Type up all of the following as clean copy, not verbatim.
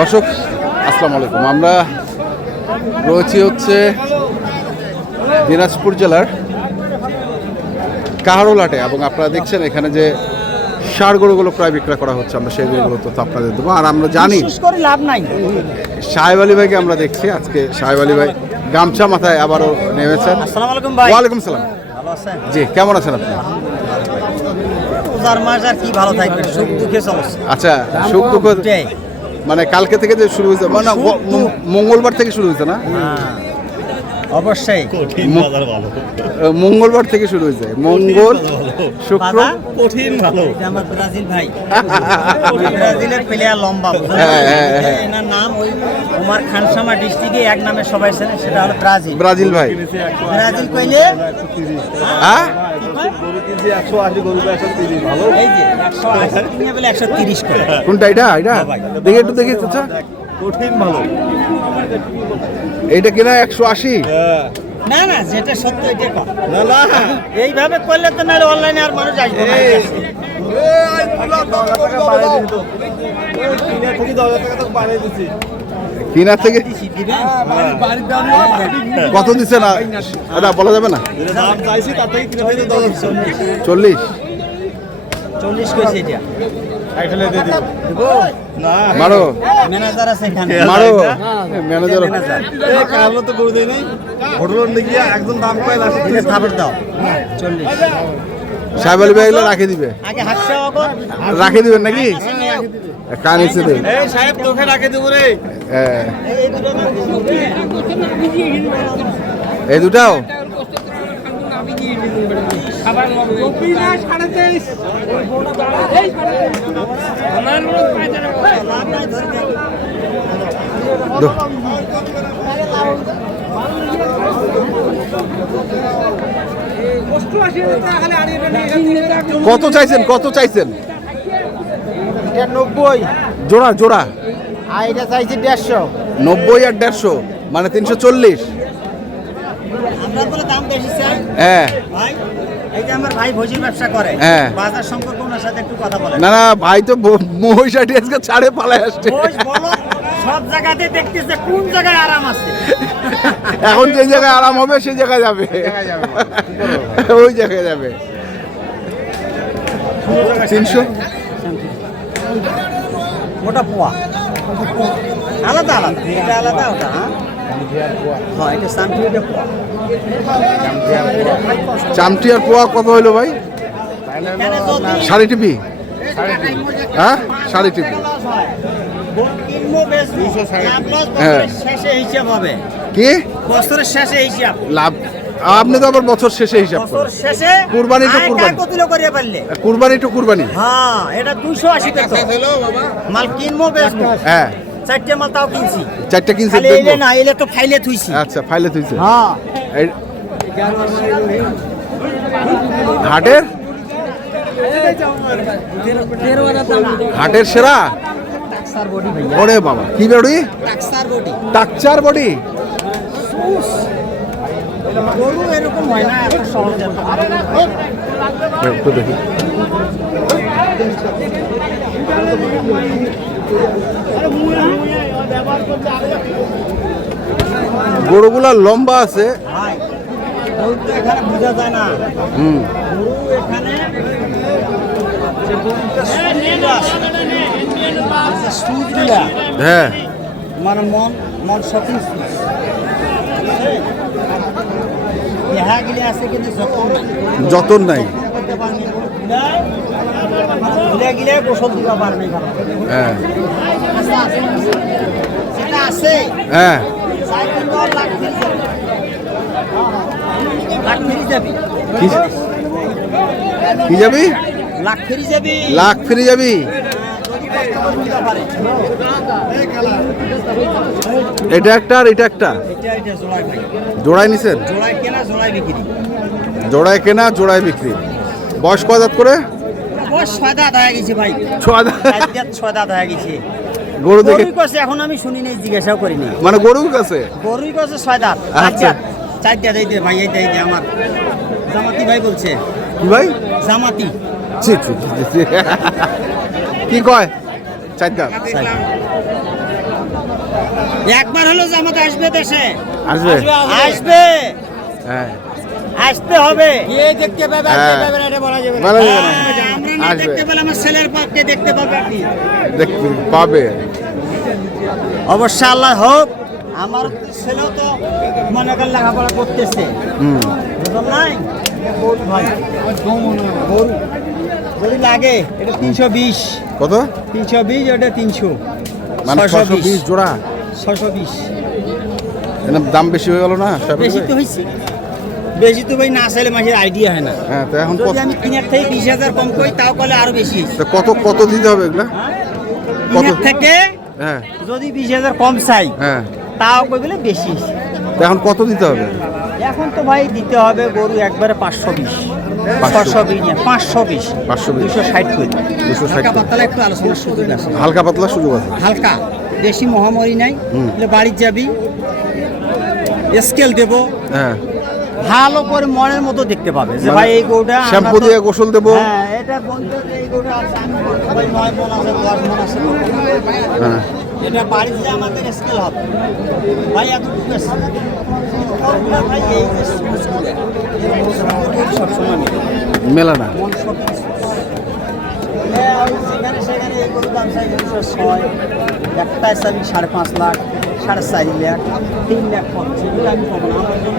দর্শক আসসালামু আলাইকুম। আমরা রয়েছি হচ্ছে দিনাজপুর জেলার কাহারোলহাটে এবং আপনারা দেখছেন এখানে যে ষাঁড় গরুগুলো প্রায় বিক্রয় করা হচ্ছে। আমরা সেই গরুগুলো তো আপনাদের দেবো। আর আমরা জানি লাভ নাই, সাহেব আলী ভাইকে আমরা দেখছি আজকে। সাহেব আলী ভাই গামছা মাথায় আবারও নেমেছেন। আসসালামু আলাইকুম ভাই। ওয়ালাইকুম সালাম। ভালো আছেন? জি, কেমন আছেন আপনি? রোজার মাস আর কি ভালো থাকবে, সুখ দুঃখে চলছে। আচ্ছা, সুখ দুঃখ মানে কালকে থেকে যে শুরু হয়েছে, মানে মঙ্গলবার থেকে শুরু হয়েছে না? অবশ্যই মঙ্গলবার থেকে শুরু হয়েছে, মঙ্গল শুক্র কঠিন ভালো। আমার ব্রাজিল ভাই, ব্রাজিলের প্লেয়ার লম্বা, এনার নাম ওই কুমার খানসামা ডিস্ট্রিক্টে এক নামে সবাই চেনে, সেটা হলো ব্রাজিল। ব্রাজিল ভাই, ব্রাজিল কইলে হ্যাঁ 130 করে। কোনটা এটা? এটা দেখে একটু দেখি চাচা, কঠিন ভালো। এইটা কিনা 180? না না, যেটা সত্য এটা কম। না না, এইভাবে করলে তো না অনলাইনে আর মানুষ আসবে না। কিনা থেকে কত দিচ্ছে না এটা বলা যাবে না। 40 কইছে এটা। মারো ম্যানেজার আছে এখানে, মারো ম্যানেজার। তো গরু দেয় নাই, হোটেলের দিকে একদম দাম পাই না, খাবার দাও 40। সাহেব আলী ভাই এগুলো রাখে দিবে, আগে হাসছে অগর রাখে দিবেন নাকি? কান এসে দেবে। এই সাহেব তোকে রাখে দেবো রে। এই দুটাও কত চাইছেন? কত চাইছেন? 90 জোড়া জোড়া? আর এটা চাইছি 150। 90 আর 150 মানে 340। আমরা তো দাম বেশি চাই। হ্যাঁ ভাই, এই যে আমার ভাই ভোজির ব্যবসা করে, হ্যাঁ, বাজার সম্পর্কে ওনার সাথে একটু কথা বলেন। না না ভাই তো মহিষাটি আজকে ছাড়ে পালায় আসছে। বলো, সব জায়গাতে দেখতেছে কোন জায়গায় আরাম আছে। এখন যে জায়গায় আরাম হবে সেই জায়গায় যাবে, ওই জায়গায় যাবে। 300 ওটা পোয়া আলাদা আলাদা, এটা আলাদা ওটা। হ্যাঁ, এটা সানফ্লাওয়ার পোয়া। চামটি আর পোয়া কত হইলো ভাই? সাড়ে টিপি, হ্যাঁ সাড়ে টিপি। হ্যাঁ, শেষে হিসাব হবে কি বছরের শেষে হিসাব লাভ? আপনি তো আবার বছর শেষে হিসাব বছর করেন। শেষে কুরবানি তো কুরবানি, কতগুলো করিয়ে পারলে কুরবানি তো কুরবানি। হ্যাঁ, এটা 280 টাকা মাল কিনবো বেচবো। হ্যাঁ, 4টে মাল তাও কিনছি। 4টা কিনছেন? খালি এলে না, এলে তো ফাইলে থুইছি। আচ্ছা, ফাইলে তুইছে। হ্যাঁ, হাটের হাটের সেরা। টাক্সার বডি ভাইয়া, ওরে বাবা, কি বডি? টাক্সার বডি। টাকচার বডি। গরু এরকম হয় না এত সহজে। একটু দেখি। গরুগুলা লম্বা আছে। ভাই, গরু তো এখানে বোঝা যায় না। হুম, গরু এখানে যে গরুটা সুন্দর আছে, যে সুন্দরটা, হ্যাঁ মানে মন সঠিক দেখা গেলে আছে, কিন্তু যতন নাই। করতে পারেনি, ভুলে গেলে গোসল দিতে পারেনি। হ্যাঁ সেটা আছে, হ্যাঁ, লাখ ফেরি যাবি। কি যাবি? লাখ ফেরি যাবি। লাখ ফিরে যাবি। এটা একটা আর এটা একটা জোড়ায় নিছেন? জোড়ায় কেনা জোড়ায় বিক্রি। জোড়ায় কেনা জোড়ায় বিক্রি। বয়স কয় দাঁত করে? বয়স 6 দাঁত হয়ে গেছে ভাই। 6 দাঁত? 6 দাঁত হয়ে গেছে। গরু দেখে গরুই কাছে এখন আমি শুনি নাই, জিজ্ঞাসাও করিনি। মানে গরুর কাছে গরুই কাছে 6 দাঁত। আচ্ছা, 4 দাঁত এই দে ভাই, এই দে আমার জামাতি ভাই বলছে। কি ভাই? জামাতি। কি কয়? 4 দাঁত। একবার হলো জামাত আসবে দেশে, আসবে আসবে, হ্যাঁ আসতে হবে। দেখতে পাবে, হ্যাঁ। বলা যাবে বলা যাবে না। আমরা না আসবে। দেখতে পেলে আমার ছেলের পক্ষে দেখতে পাবে আপনি। দেখতে পাবে। অবশ্য আল্লাহ হোক, আমার ছেলেও তো মনে করেন লেখাপড়া করতেছে, হুম বুঝলাম নাই? গরু ভাই, গরু যদি লাগে এটা 320, কত 320, ওটা 300, মানে 620 জোড়া 620। এর দাম বেশি হয়ে গেল না সব বেশি তো হয়েছে, বেশি তো ভাই না চাইলে মাসের আইডিয়া হয় না। হ্যাঁ তো এখন যদি আমি 3 থেকে 20,000 কম করি তাও করলে আরো বেশি হয়েছে। তো কত কত দিতে হবে এগুলা? কত? 3 থেকে হ্যাঁ যদি 20,000 কম চাই হ্যাঁ তাও কই বলে বেশি হয়েছে। তো এখন কত দিতে হবে? এখন তো ভাই দিতে হবে গরু একবারে 520, 620 না 520, 520 260 করে। 260 হালকা পাতলা একটু আলোচনার সুযোগ আছে, হালকা পাতলা সুযোগ আছে। হালকা, বেশি মহামারী নাই। হুম। তাহলে বাড়ির যাবি, স্কেল দেবো, হ্যাঁ ভালো করে মনের মতো দেখতে পাবে যে ভাই এই গরুটা আমরা শ্যাম্পু তো- দিয়ে গোসল দেবো। হ্যাঁ, এটা বলতে যে এই গরুটা আছে, আমি বলতে ভাই 9 মণ আছে, 10 মণ আছে। হ্যাঁ এটা বাড়িতে যে আমাদের স্কেল হবে ভাই এতটুকু আছে। ওগুলা ভাই এই যে সুচগুলো, এর মজবুতি সবসময় নেই। মেলা না। মন শক্তি হ্যাঁ, ওই যেখানে সেখানে এই গরুর দাম চাই 206, একটাই চাবি 5.5 লাখ, 4.5 লাখ, 3 লাখ পড়ছে। এগুলো আমি পাবো না, আমার জন্য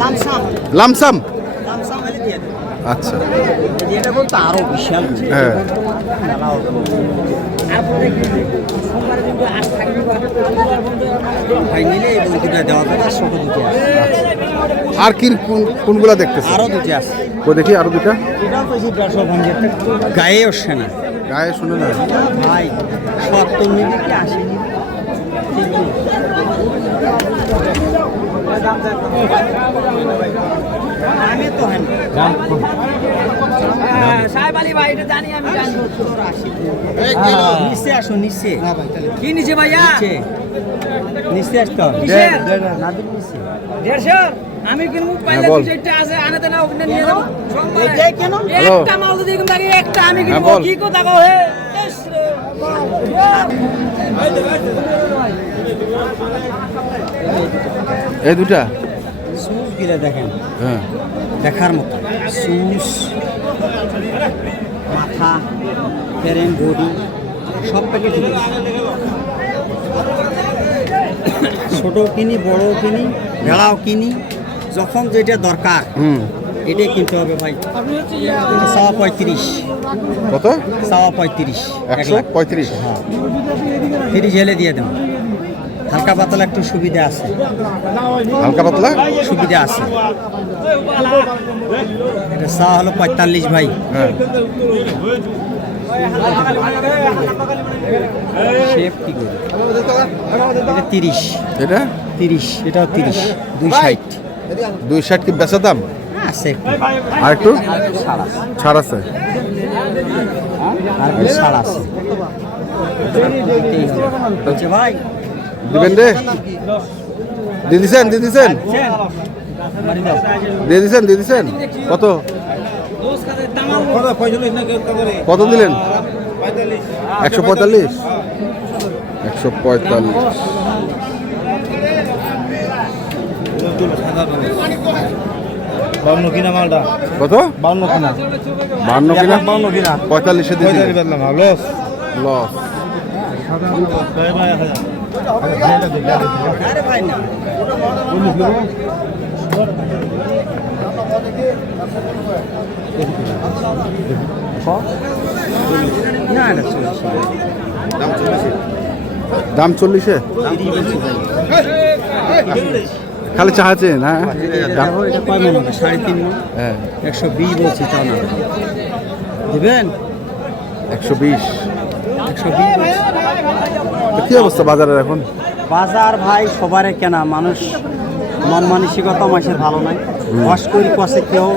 লামসাম, লামসাম লামসাম হলে দিয়ে দেবো। আচ্ছা এটা বলতে আরো বিশাল গরু। হ্যাঁ। মেলা হবে। তারপরে কি যে সোমবারে কিন্তু আজ থাকবে ভাই নিলে এই গরুটা দেওয়া যাবে, আর ছোট দুটি আছে, আর কি কোনগুলা দেখতেছে? আরো দুটি আছে। ও দেখি আরো দুটা এটাও পেয়েছি 150 ভাঙে, গায়ে ওঠে না গায়ে শুনে না। ভাই, 70 নিবি কি 80 নিবি? আমি তো হয় না। সাহেব আলী ভাই, এটা জানি আমি, জানি 70-80। নিচে আসো, নিচে। কি নিচে ভাইয়া? নিচে আসতে হবে। নাবিল নিচে। 150 আমি কিনবো পাইলে বল। 2-4টা আছে আনাতে না ওখানে নিয়ে যাবো এটাই কেন? হ্যালো। একটা মাল যদি এরকম থাকে একটা আমি কিনবো বল। কি কথা কও হে ইস রে, এই দুটা সুস গিলা দেখেন, হ্যাঁ দেখার মতো সুস, মাথা, ব্রেন, বডি সব প্যাকেট ঠিক আছে। ছোট কিনি, বড় কিনি, ভেড়াও কিনি, যখন যেটা দরকার হুম এটাই কিনতে হবে ভাই। এটা 35, কত 35, 135 হ্যাঁ, 30 হেলে দিয়ে দেবো। হালকা পাতলা একটু সুবিধা আছে, হালকা পাতলা সুবিধা আছে। এটা চা হলো 45 ভাই। হ্যাঁ শেপ কি করে? এটা 30, এটা 30, এটাও 30, 260 260 কি বেচা দাম? আছে একটু, আর একটু ছাড় আছে, ছাড় আছে। আর একটু ছাড় আছে। বলছে ভাই দিবেন রে? দিয়ে দিছেন বাড়ি দাও। দিয়ে দিছেন কত কত দিলেন? 145 145 বাউন্ন কিনা মালটা কত? 52 কিনা 52 কিনা 52 কিনা 45 এ দিয়ে দিলেন। 45 বেচলাম লস লস। আরে ভাই না, না এটা চলছে। দাম 40-এ খালি চাহাচ্ছেন? হ্যাঁ দাম এটা কয় মন হবে? 3.5 মন। হ্যাঁ 120 বলছি, তাও না দেবেন? 120। 120 বলছি। তো কি অবস্থা বাজারের এখন? বাজার ভাই সবারে কেনা, মানুষ মন মানসিকতা মাসের ভালো নাই। কষ্ট করি কষে কেউ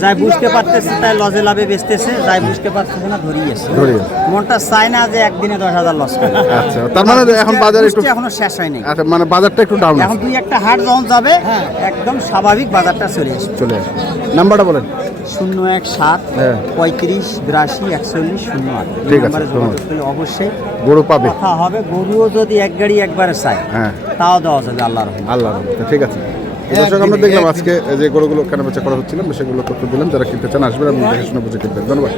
যাই বুঝতে পারতেছে তাই লজে লাভে বেচতেছে, যাই বুঝতে পারতেছে না ধরিয়েছে। ধরিয়ে মনটা চায় না যে একদিনে 10,000 লস করে। আচ্ছা তার মানে এখন বাজার একটু বুঝতে এখনো শেষ হয়নি। আচ্ছা মানে বাজারটা একটু ডাউন এখন দুই একটা হাট যখন যাবে একদম স্বাভাবিক বাজারটা চলে আসবে। চলে আসে। নাম্বারটা বলেন। 017 হ্যাঁ। 35 82 41 08 এই ঠিক আছে, নাম্বারে যোগাযোগ ধন্যবাদ। করলে অবশ্যই গরু পাবে। কথা হবে। গরুও যদি এক গাড়ি একবারে চাই হ্যাঁ। তাও দেওয়া যাবে আল্লাহর রহমতে। আল্লাহ ঠিক আছে। দর্শক আমরা দেখলাম আজকে যে গরুগুলো কেনা বেচা করা হচ্ছিল সেগুলো তথ্য দিলাম। যারা কিনতে চান আসবেন এবং দেখে শুনে বুঝে কিনবেন। ধন্যবাদ।